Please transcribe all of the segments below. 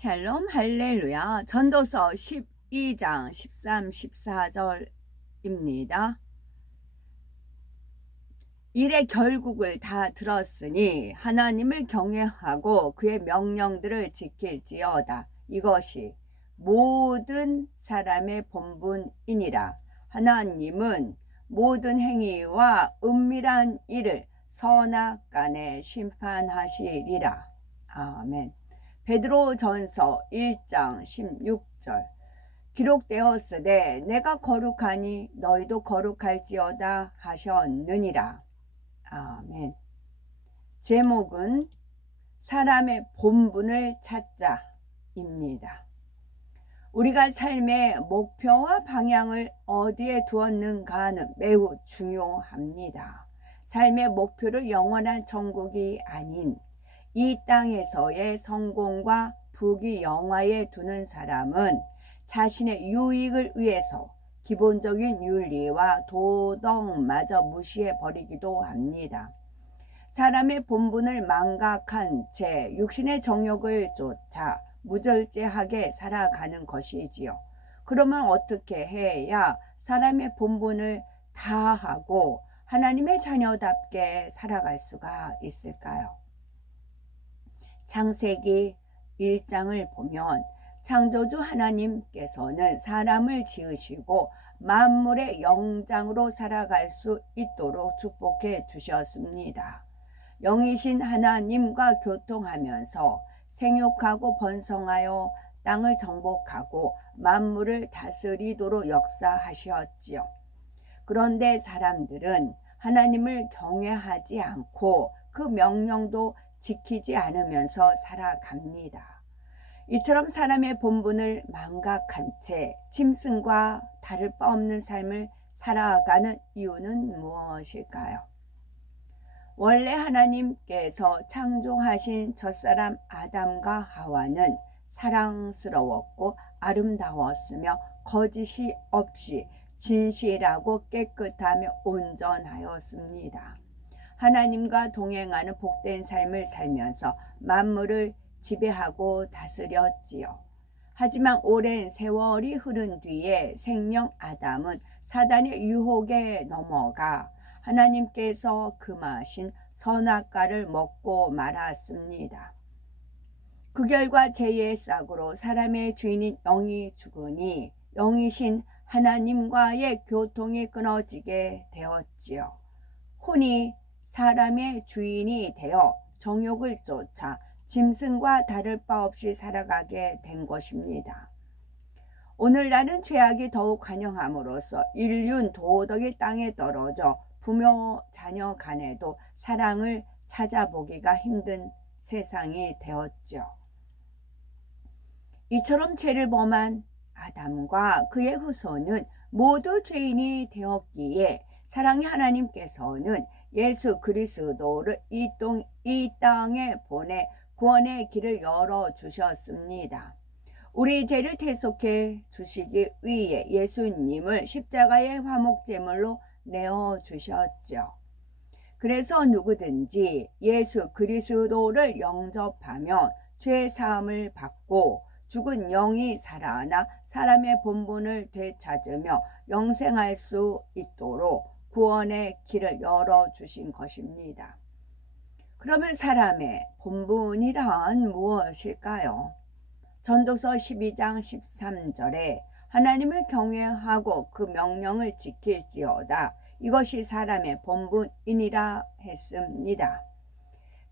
샬롬 할렐루야. 전도서 12장 13, 14절입니다. 일의 결국을 다 들었으니 하나님을 경외하고 그의 명령들을 지킬지어다. 이것이 모든 사람의 본분이니라. 하나님은 모든 행위와 은밀한 일을 선악간에 심판하시리라. 아멘. 베드로전서 1장 16절. 기록되었으되 내가 거룩하니 너희도 거룩할지어다 하셨느니라. 아멘. 제목은 사람의 본분을 찾자입니다. 우리가 삶의 목표와 방향을 어디에 두었는가는 매우 중요합니다. 삶의 목표를 영원한 천국이 아닌 이 땅에서의 성공과 부귀 영화에 두는 사람은 자신의 유익을 위해서 기본적인 윤리와 도덕마저 무시해 버리기도 합니다. 사람의 본분을 망각한 채 육신의 정욕을 쫓아 무절제하게 살아가는 것이지요. 그러면 어떻게 해야 사람의 본분을 다하고 하나님의 자녀답게 살아갈 수가 있을까요? 창세기 1장을 보면 창조주 하나님께서는 사람을 지으시고 만물의 영장으로 살아갈 수 있도록 축복해 주셨습니다. 영이신 하나님과 교통하면서 생육하고 번성하여 땅을 정복하고 만물을 다스리도록 역사하셨지요. 그런데 사람들은 하나님을 경외하지 않고 그 명령도 지키지 않으면서 살아갑니다. 이처럼 사람의 본분을 망각한 채 짐승과 다를 바 없는 삶을 살아가는 이유는 무엇일까요? 원래 하나님께서 창조하신 첫사람 아담과 하와는 사랑스러웠고 아름다웠으며 거짓이 없이 진실하고 깨끗하며 온전하였습니다. 하나님과 동행하는 복된 삶을 살면서 만물을 지배하고 다스렸지요. 하지만 오랜 세월이 흐른 뒤에 생명 아담은 사단의 유혹에 넘어가 하나님께서 금하신 선악과를 먹고 말았습니다. 그 결과 죄의 싹으로 사람의 주인인 영이 죽으니 영이신 하나님과의 교통이 끊어지게 되었지요. 혼이 사람의 주인이 되어 정욕을 쫓아 짐승과 다를 바 없이 살아가게 된 것입니다. 오늘날은 죄악이 더욱 관영함으로써 인륜 도덕이 땅에 떨어져 부모 자녀 간에도 사랑을 찾아보기가 힘든 세상이 되었죠. 이처럼 죄를 범한 아담과 그의 후손은 모두 죄인이 되었기에 사랑의 하나님께서는 예수 그리스도를 이 땅에 보내 구원의 길을 열어주셨습니다. 우리 죄를 대속해 주시기 위해 예수님을 십자가의 화목제물로 내어주셨죠. 그래서 누구든지 예수 그리스도를 영접하면 죄 사함을 받고 죽은 영이 살아나 사람의 본분을 되찾으며 영생할 수 있도록 구원의 길을 열어주신 것입니다. 그러면 사람의 본분이란 무엇일까요? 전도서 12장 13절에 하나님을 경외하고 그 명령을 지킬지어다. 이것이 사람의 본분이니라 했습니다.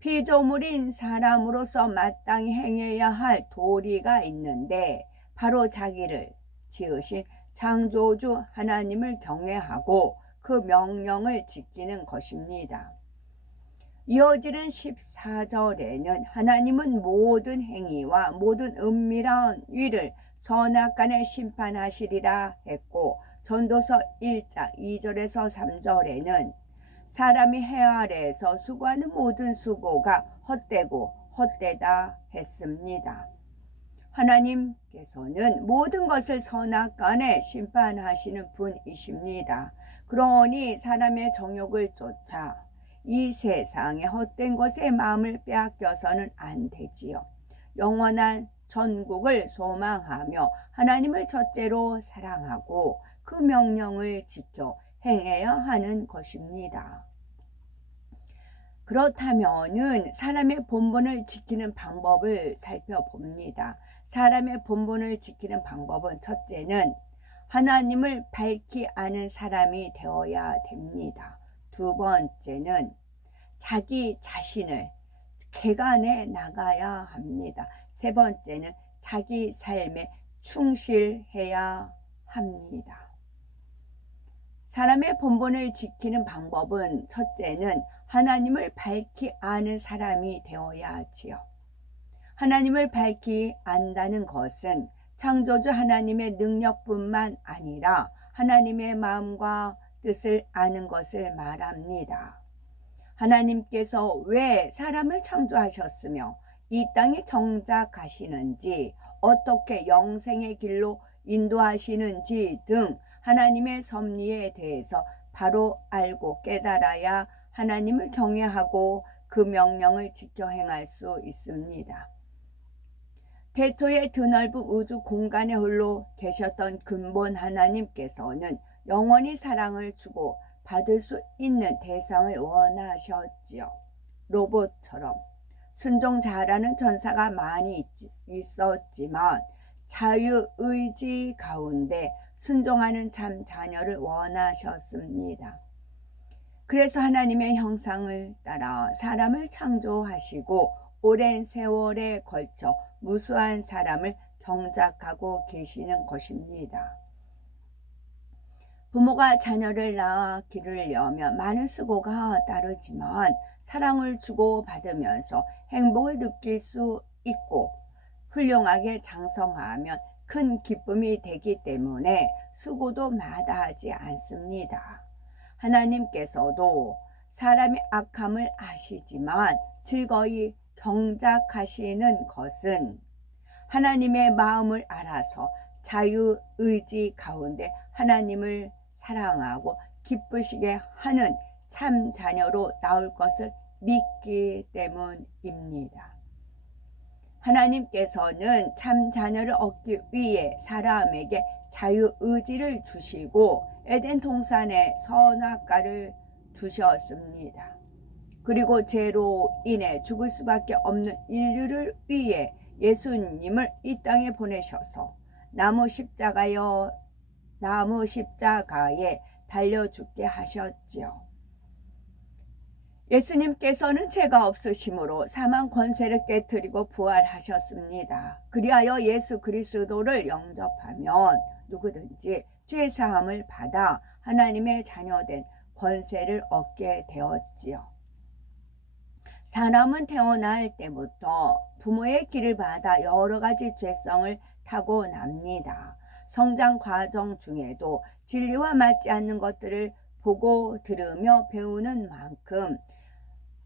피조물인 사람으로서 마땅히 행해야 할 도리가 있는데 바로 자기를 지으신 창조주 하나님을 경외하고 그 명령을 지키는 것입니다. 이어지는 14절에는 하나님은 모든 행위와 모든 은밀한 일을 선악간에 심판하시리라 했고 전도서 1장 2절에서 3절에는 사람이 해 아래에서 수고하는 모든 수고가 헛되고 헛되다 했습니다. 하나님께서는 모든 것을 선악간에 심판하시는 분이십니다. 그러니 사람의 정욕을 쫓아 이 세상의 헛된 것에 마음을 빼앗겨서는 안 되지요. 영원한 전국을 소망하며 하나님을 첫째로 사랑하고 그 명령을 지켜 행해야 하는 것입니다. 그렇다면은 사람의 본분을 지키는 방법을 살펴봅니다. 사람의 본분을 지키는 방법은 첫째는 하나님을 밝히 아는 사람이 되어야 됩니다. 두 번째는 자기 자신을 개간해 나가야 합니다. 세 번째는 자기 삶에 충실해야 합니다. 사람의 본분을 지키는 방법은 첫째는 하나님을 밝히 아는 사람이 되어야 하지요. 하나님을 밝히 안다는 것은 창조주 하나님의 능력뿐만 아니라 하나님의 마음과 뜻을 아는 것을 말합니다. 하나님께서 왜 사람을 창조하셨으며 이 땅에 경작하시는지, 어떻게 영생의 길로 인도하시는지 등 하나님의 섭리에 대해서 바로 알고 깨달아야 하나님을 경외하고 그 명령을 지켜 행할 수 있습니다. 태초에 드넓은 우주 공간에 홀로 계셨던 근본 하나님께서는 영원히 사랑을 주고 받을 수 있는 대상을 원하셨지요. 로봇처럼 순종 잘하는 전사가 많이 있었지만 자유의지 가운데 순종하는 참 자녀를 원하셨습니다. 그래서 하나님의 형상을 따라 사람을 창조하시고 오랜 세월에 걸쳐 무수한 사람을 경작하고 계시는 것입니다. 부모가 자녀를 낳아 기르려며 많은 수고가 따르지만 사랑을 주고 받으면서 행복을 느낄 수 있고 훌륭하게 장성하면 큰 기쁨이 되기 때문에 수고도 마다하지 않습니다. 하나님께서도 사람의 악함을 아시지만 즐거이 경작하시는 것은 하나님의 마음을 알아서 자유의지 가운데 하나님을 사랑하고 기쁘시게 하는 참 자녀로 나올 것을 믿기 때문입니다. 하나님께서는 참 자녀를 얻기 위해 사람에게 자유의지를 주시고 에덴 동산에 선악과를 두셨습니다. 그리고 죄로 인해 죽을 수밖에 없는 인류를 위해 예수님을 이 땅에 보내셔서 나무 십자가에 달려 죽게 하셨지요. 예수님께서는 죄가 없으심으로 사망 권세를 깨뜨리고 부활하셨습니다. 그리하여 예수 그리스도를 영접하면 누구든지 죄 사함을 받아 하나님의 자녀된 권세를 얻게 되었지요. 사람은 태어날 때부터 부모의 길을 받아 여러 가지 죄성을 타고납니다. 성장 과정 중에도 진리와 맞지 않는 것들을 보고 들으며 배우는 만큼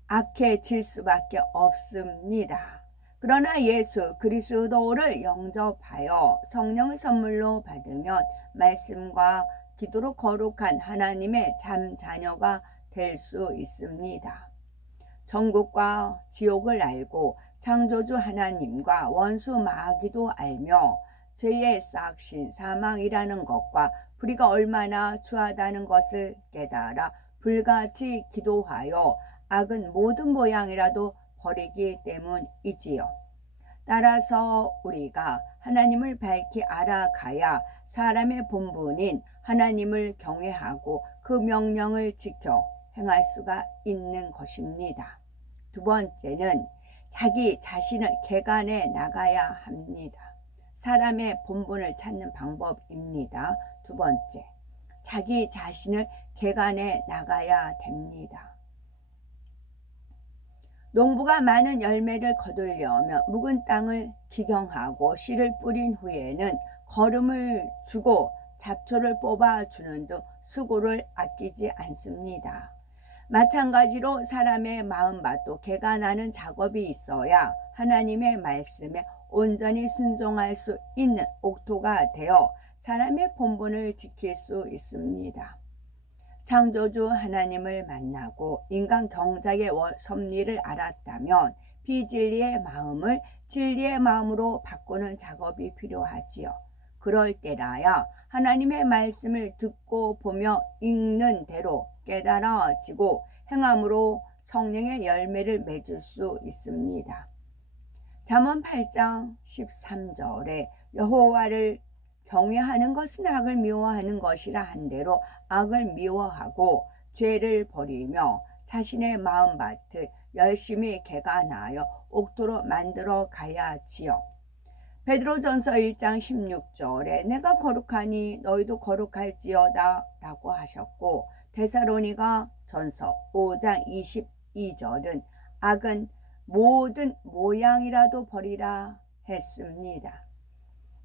악해질 수밖에 없습니다. 그러나 예수 그리스도를 영접하여 성령을 선물로 받으면 말씀과 기도로 거룩한 하나님의 참 자녀가 될 수 있습니다. 천국과 지옥을 알고 창조주 하나님과 원수 마귀도 알며 죄의 싹신 사망이라는 것과 불의가 얼마나 추하다는 것을 깨달아 불같이 기도하여 악은 모든 모양이라도 버리기 때문이지요. 따라서 우리가 하나님을 밝히 알아가야 사람의 본분인 하나님을 경외하고 그 명령을 지켜 행할 수가 있는 것입니다. 두 번째는 자기 자신을 개간해 나가야 합니다. 사람의 본분을 찾는 방법입니다. 두 번째, 자기 자신을 개간해 나가야 됩니다. 농부가 많은 열매를 거두려면 묵은 땅을 기경하고 씨를 뿌린 후에는 거름을 주고 잡초를 뽑아주는 등 수고를 아끼지 않습니다. 마찬가지로 사람의 마음밭도 개간하는 작업이 있어야 하나님의 말씀에 온전히 순종할 수 있는 옥토가 되어 사람의 본분을 지킬 수 있습니다. 창조주 하나님을 만나고 인간 경작의 섭리를 알았다면 비진리의 마음을 진리의 마음으로 바꾸는 작업이 필요하지요. 그럴 때라야 하나님의 말씀을 듣고 보며 읽는 대로 깨달아지고 행함으로 성령의 열매를 맺을 수 있습니다. 잠언 8장 13절에 여호와를 경외하는 것은 악을 미워하는 것이라 한대로 악을 미워하고 죄를 버리며 자신의 마음밭을 열심히 개간하여 옥토로 만들어 가야지요. 베드로전서 1장 16절에 내가 거룩하니 너희도 거룩할지어다 라고 하셨고, 데살로니가 전서 5장 22절은 악은 모든 모양이라도 버리라 했습니다.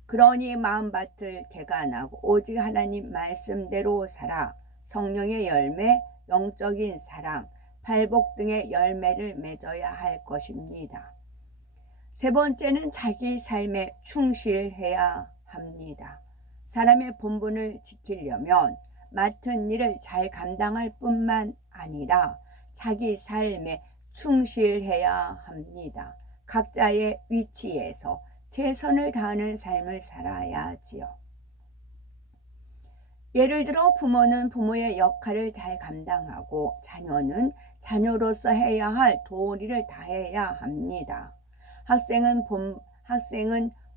그러니 마음밭을 개간하고 오직 하나님 말씀대로 살아 성령의 열매, 영적인 사랑, 발복 등의 열매를 맺어야 할 것입니다. 세 번째는 자기 삶에 충실해야 합니다. 사람의 본분을 지키려면 맡은 일을 잘 감당할 뿐만 아니라 자기 삶에 충실해야 합니다. 각자의 위치에서 최선을 다하는 삶을 살아야지요. 예를 들어 부모는 부모의 역할을 잘 감당하고 자녀는 자녀로서 해야 할 도리를 다해야 합니다. 학생은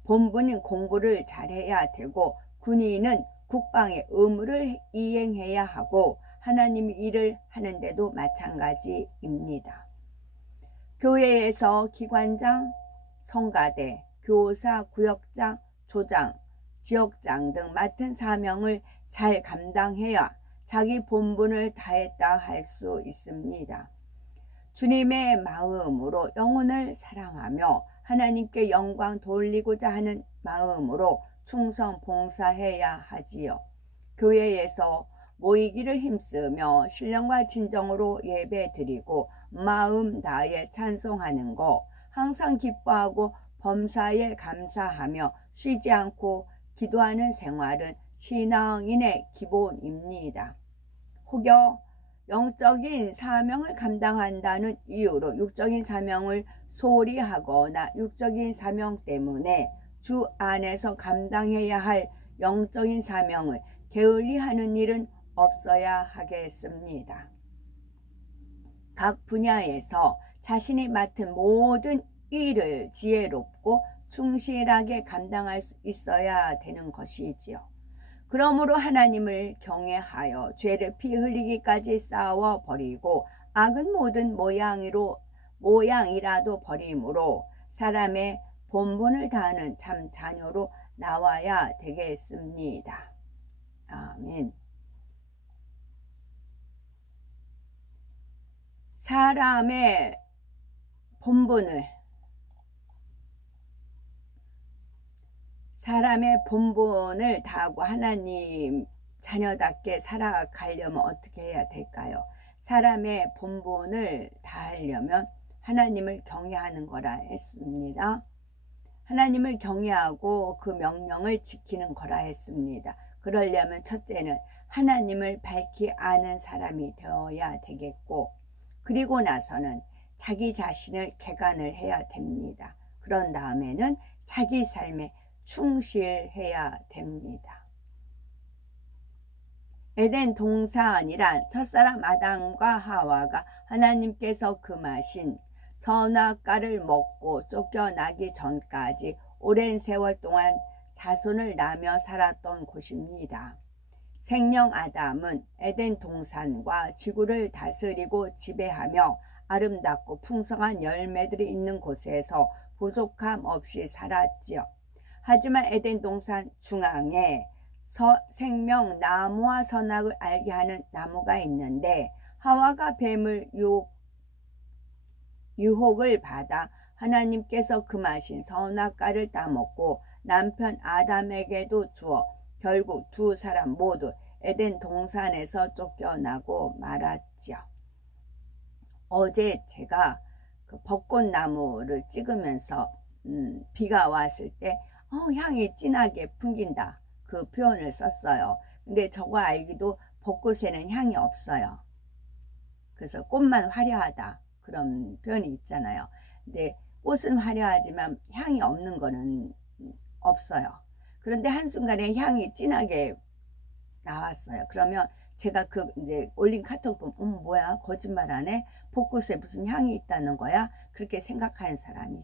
본분인 공부를 잘해야 되고, 군인은 국방의 의무를 이행해야 하고, 하나님 일을 하는데도 마찬가지입니다. 교회에서 기관장, 성가대, 교사, 구역장, 조장, 지역장 등 맡은 사명을 잘 감당해야 자기 본분을 다했다 할 수 있습니다. 주님의 마음으로 영혼을 사랑하며 하나님께 영광 돌리고자 하는 마음으로 충성 봉사해야 하지요. 교회에서 모이기를 힘쓰며 신령과 진정으로 예배 드리고 마음 다해 찬송하는 거, 항상 기뻐하고 범사에 감사하며 쉬지 않고 기도하는 생활은 신앙인의 기본입니다. 혹여 영적인 사명을 감당한다는 이유로 육적인 사명을 소홀히 하거나 육적인 사명 때문에 주 안에서 감당해야 할 영적인 사명을 게을리 하는 일은 없어야 하겠습니다. 각 분야에서 자신이 맡은 모든 일을 지혜롭고 충실하게 감당할 수 있어야 되는 것이지요. 그러므로 하나님을 경외하여 죄를 피 흘리기까지 싸워 버리고 악은 모든 모양이라도 버림으로 사람의 본분을 다하는 참 자녀로 나와야 되겠습니다. 아멘. 사람의 본분을 다하고 하나님 자녀답게 살아가려면 어떻게 해야 될까요? 사람의 본분을 다하려면 하나님을 경외하는 거라 했습니다. 하나님을 경외하고 그 명령을 지키는 거라 했습니다. 그러려면 첫째는 하나님을 밝히 아는 사람이 되어야 되겠고, 그리고 나서는 자기 자신을 개간을 해야 됩니다. 그런 다음에는 자기 삶에 충실해야 됩니다. 에덴 동산이란 첫사람 아담과 하와가 하나님께서 금하신 선악과를 먹고 쫓겨나기 전까지 오랜 세월 동안 자손을 낳으며 살았던 곳입니다. 생령 아담은 에덴 동산과 지구를 다스리고 지배하며 아름답고 풍성한 열매들이 있는 곳에서 부족함 없이 살았지요. 하지만 에덴 동산 중앙에 생명 나무와 선악을 알게 하는 나무가 있는데, 하와가 뱀을 유혹을 받아 하나님께서 금하신 선악과를 따먹고 남편 아담에게도 주어 결국 두 사람 모두 에덴 동산에서 쫓겨나고 말았지요. 어제 제가 그 벚꽃나무를 찍으면서 비가 왔을 때 향이 진하게 풍긴다, 그 표현을 썼어요. 근데 저거 알기도 벚꽃에는 향이 없어요. 그래서 꽃만 화려하다, 그런 표현이 있잖아요. 근데 꽃은 화려하지만 향이 없는 거는 없어요. 그런데 한순간에 향이 진하게 나왔어요. 그러면 제가 그 이제 올린 카톡 보면 뭐야 거짓말 안 해? 벚꽃에 무슨 향이 있다는 거야? 그렇게 생각하는 사람이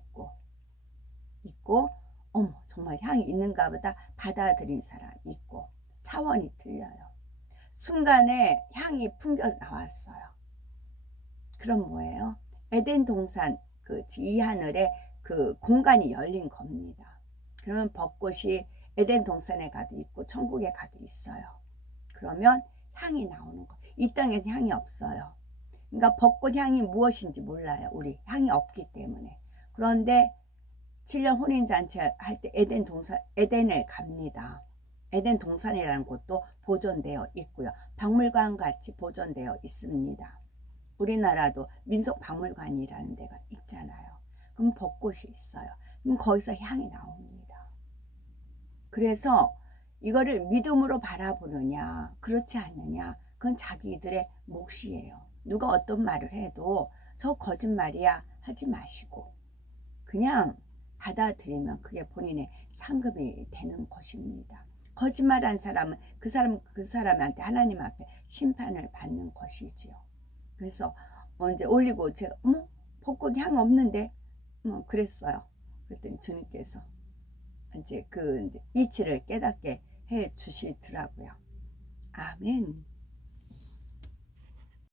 있고 어머 정말 향이 있는가 보다 받아들인 사람이 있고 차원이 틀려요. 순간에 향이 풍겨 나왔어요. 그럼 뭐예요? 에덴 동산 그 이 하늘에 그 공간이 열린 겁니다. 그러면 벚꽃이 에덴 동산에 가도 있고 천국에 가도 있어요. 그러면 향이 나오는 거. 이 땅에서 향이 없어요. 그러니까 벚꽃 향이 무엇인지 몰라요. 우리 향이 없기 때문에. 그런데 7년 혼인잔치 할 때 에덴을 갑니다. 에덴 동산이라는 곳도 보존되어 있고요. 박물관 같이 보존되어 있습니다. 우리나라도 민속박물관이라는 데가 있잖아요. 그럼 벚꽃이 있어요. 그럼 거기서 향이 나옵니다. 그래서 이거를 믿음으로 바라보느냐 그렇지 않느냐 그건 자기들의 몫이에요. 누가 어떤 말을 해도 저 거짓말이야 하지 마시고 그냥 받아들이면 그게 본인의 상급이 되는 것입니다. 거짓말한 사람은 그 사람한테 하나님 앞에 심판을 받는 것이지요. 그래서 언제 올리고 제가 벚꽃 향 없는데 그랬어요. 그랬더니 주님께서 이제 그 이치를 깨닫게 해 주시더라고요. 아멘.